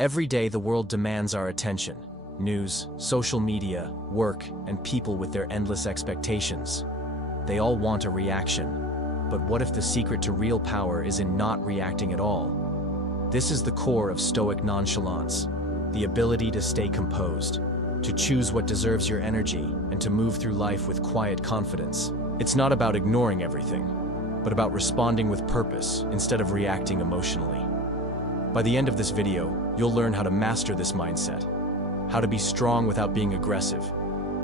Every day the world demands our attention. News, social media, work, and people with their endless expectations. They all want a reaction. But what if the secret to real power is in not reacting at all? This is the core of Stoic nonchalance, the ability to stay composed, to choose what deserves your energy, and to move through life with quiet confidence. It's not about ignoring everything, but about responding with purpose instead of reacting emotionally. By the end of this video, you'll learn how to master this mindset, how to be strong without being aggressive,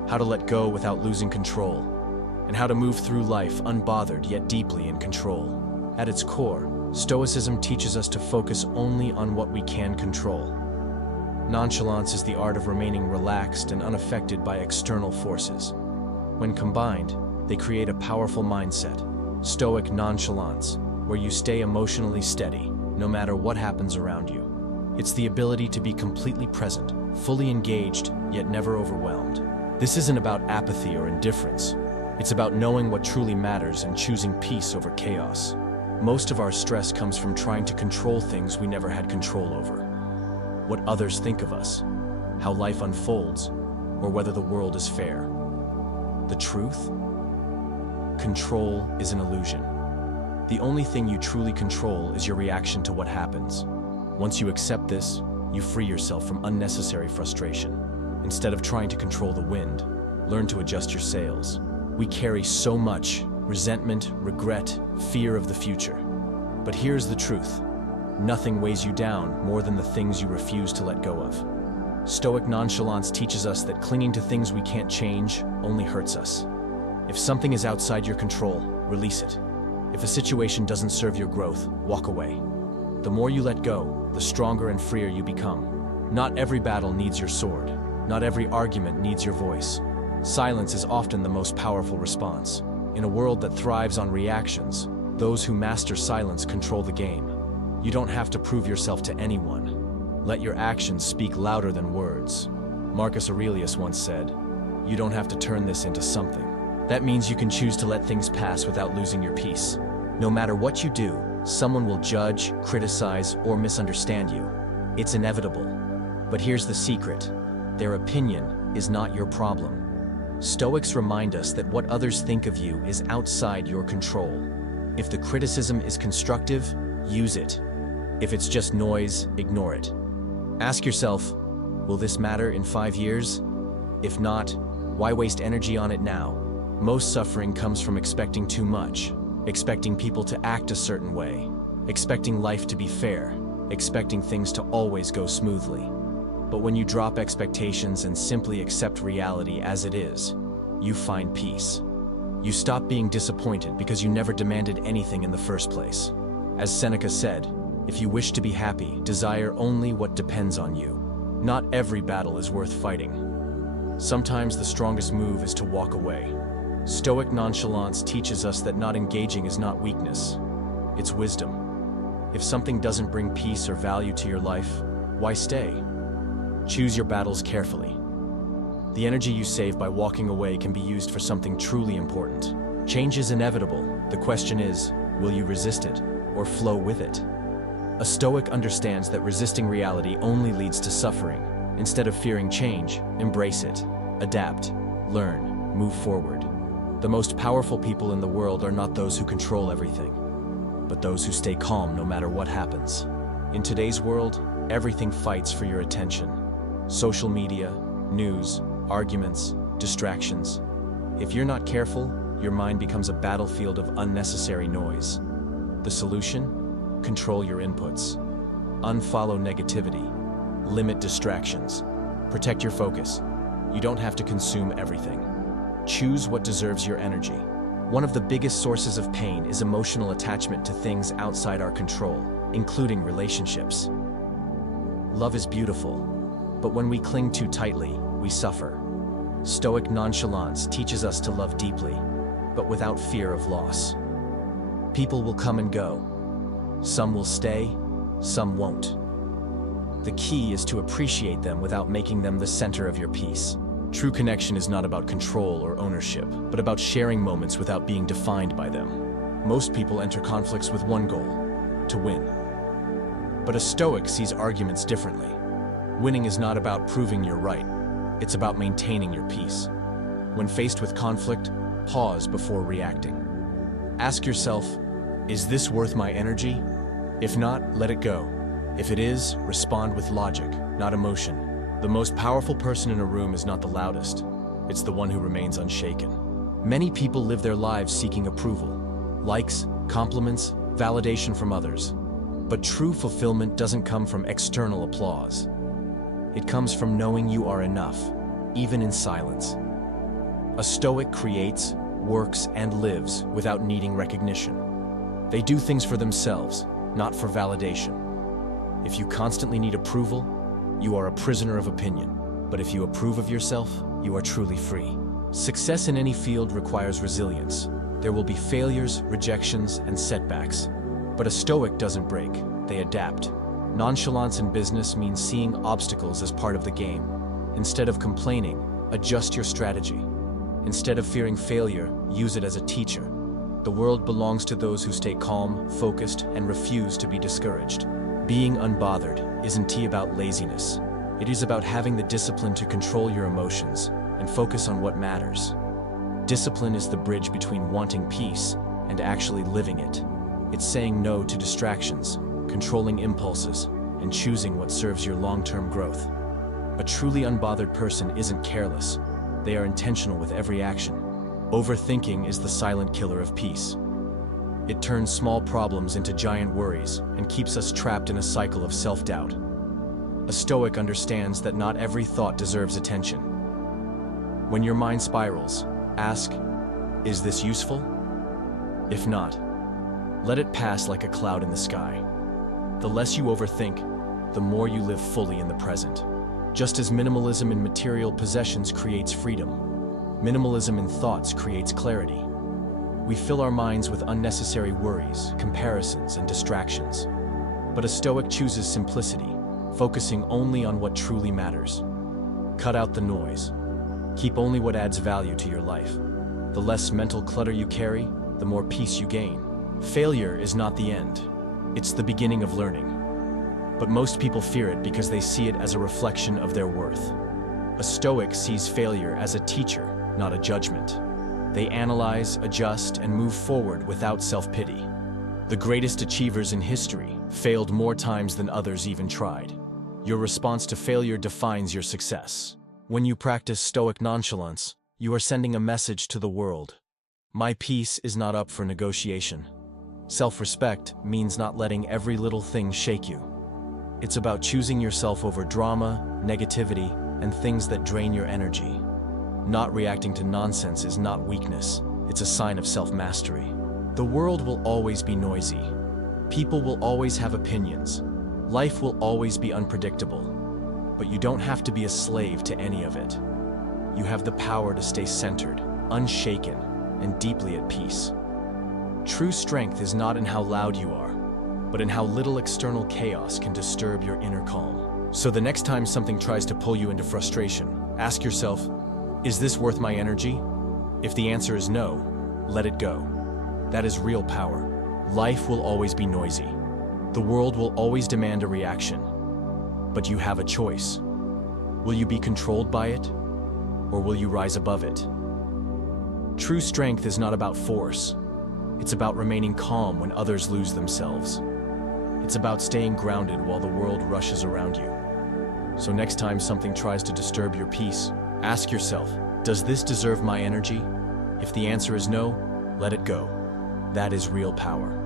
how to let go without losing control, and how to move through life unbothered yet deeply in control. At its core, Stoicism teaches us to focus only on what we can control. Nonchalance is the art of remaining relaxed and unaffected by external forces. When combined, they create a powerful mindset, Stoic nonchalance, where you stay emotionally steady, no matter what happens around you. It's the ability to be completely present, fully engaged, yet never overwhelmed. This isn't about apathy or indifference. It's about knowing what truly matters and choosing peace over chaos. Most of our stress comes from trying to control things we never had control over. What others think of us, how life unfolds, or whether the world is fair. The truth? Control is an illusion. The only thing you truly control is your reaction to what happens. Once you accept this, you free yourself from unnecessary frustration. Instead of trying to control the wind, learn to adjust your sails. We carry so much: resentment, regret, fear of the future. But here's the truth. Nothing weighs you down more than the things you refuse to let go of. Stoic nonchalance teaches us that clinging to things we can't change only hurts us. If something is outside your control, release it. If a situation doesn't serve your growth, walk away. The more you let go, the stronger and freer you become. Not every battle needs your sword. Not every argument needs your voice. Silence is often the most powerful response. In a world that thrives on reactions, those who master silence control the game. You don't have to prove yourself to anyone. Let your actions speak louder than words. Marcus Aurelius once said, "You don't have to turn this into something." That means you can choose to let things pass without losing your peace. No matter what you do, someone will judge, criticize, or misunderstand you. It's inevitable. But here's the secret. Their opinion is not your problem. Stoics remind us that what others think of you is outside your control. If the criticism is constructive, use it. If it's just noise, ignore it. Ask yourself, will this matter in 5 years? If not, why waste energy on it now? Most suffering comes from expecting too much, expecting people to act a certain way, expecting life to be fair, expecting things to always go smoothly. But when you drop expectations and simply accept reality as it is, you find peace. You stop being disappointed because you never demanded anything in the first place. As Seneca said, if you wish to be happy, desire only what depends on you. Not every battle is worth fighting. Sometimes the strongest move is to walk away. Stoic nonchalance teaches us that not engaging is not weakness, it's wisdom. If something doesn't bring peace or value to your life, why stay? Choose your battles carefully. The energy you save by walking away can be used for something truly important. Change is inevitable. The question is, will you resist it or flow with it? A Stoic understands that resisting reality only leads to suffering. Instead of fearing change, embrace it, adapt, learn, move forward. The most powerful people in the world are not those who control everything, but those who stay calm no matter what happens. In today's world, everything fights for your attention. Social media, news, arguments, distractions. If you're not careful, your mind becomes a battlefield of unnecessary noise. The solution? Control your inputs. Unfollow negativity. Limit distractions. Protect your focus. You don't have to consume everything. Choose what deserves your energy. One of the biggest sources of pain is emotional attachment to things outside our control, including relationships. Love is beautiful, but when we cling too tightly, we suffer. Stoic nonchalance teaches us to love deeply, but without fear of loss. People will come and go. Some will stay, some won't. The key is to appreciate them without making them the center of your peace. True connection is not about control or ownership, but about sharing moments without being defined by them. Most people enter conflicts with one goal: to win. But a Stoic sees arguments differently. Winning is not about proving you're right. It's about maintaining your peace. When faced with conflict, pause before reacting. Ask yourself, is this worth my energy? If not, let it go. If it is, respond with logic, not emotion. The most powerful person in a room is not the loudest. It's the one who remains unshaken. Many people live their lives seeking approval, likes, compliments, validation from others. But true fulfillment doesn't come from external applause. It comes from knowing you are enough, even in silence. A Stoic creates, works, and lives without needing recognition. They do things for themselves, not for validation. If you constantly need approval, you are a prisoner of opinion. But if you approve of yourself, you are truly free. Success in any field requires resilience. There will be failures, rejections, and setbacks. But a Stoic doesn't break, they adapt. Nonchalance in business means seeing obstacles as part of the game. Instead of complaining, adjust your strategy. Instead of fearing failure, use it as a teacher. The world belongs to those who stay calm, focused, and refuse to be discouraged. Being unbothered isn't about laziness. It is about having the discipline to control your emotions and focus on what matters. Discipline is the bridge between wanting peace and actually living it. It's saying no to distractions, controlling impulses, and choosing what serves your long-term growth. A truly unbothered person isn't careless. They are intentional with every action. Overthinking is the silent killer of peace. It turns small problems into giant worries and keeps us trapped in a cycle of self-doubt. A Stoic understands that not every thought deserves attention. When your mind spirals, ask, is this useful? If not, let it pass like a cloud in the sky. The less you overthink, the more you live fully in the present. Just as minimalism in material possessions creates freedom, minimalism in thoughts creates clarity. We fill our minds with unnecessary worries, comparisons, and distractions. But a Stoic chooses simplicity, focusing only on what truly matters. Cut out the noise. Keep only what adds value to your life. The less mental clutter you carry, the more peace you gain. Failure is not the end. It's the beginning of learning. But most people fear it because they see it as a reflection of their worth. A Stoic sees failure as a teacher, not a judgment. They analyze, adjust, and move forward without self-pity. The greatest achievers in history failed more times than others even tried. Your response to failure defines your success. When you practice Stoic nonchalance, you are sending a message to the world. My peace is not up for negotiation. Self-respect means not letting every little thing shake you. It's about choosing yourself over drama, negativity, and things that drain your energy. Not reacting to nonsense is not weakness, it's a sign of self-mastery. The world will always be noisy. People will always have opinions. Life will always be unpredictable. But you don't have to be a slave to any of it. You have the power to stay centered, unshaken, and deeply at peace. True strength is not in how loud you are, but in how little external chaos can disturb your inner calm. So the next time something tries to pull you into frustration, ask yourself, is this worth my energy? If the answer is no, let it go. That is real power. Life will always be noisy. The world will always demand a reaction. But you have a choice. Will you be controlled by it, or will you rise above it? True strength is not about force. It's about remaining calm when others lose themselves. It's about staying grounded while the world rushes around you. So next time something tries to disturb your peace, ask yourself, does this deserve my energy? If the answer is no, let it go. That is real power.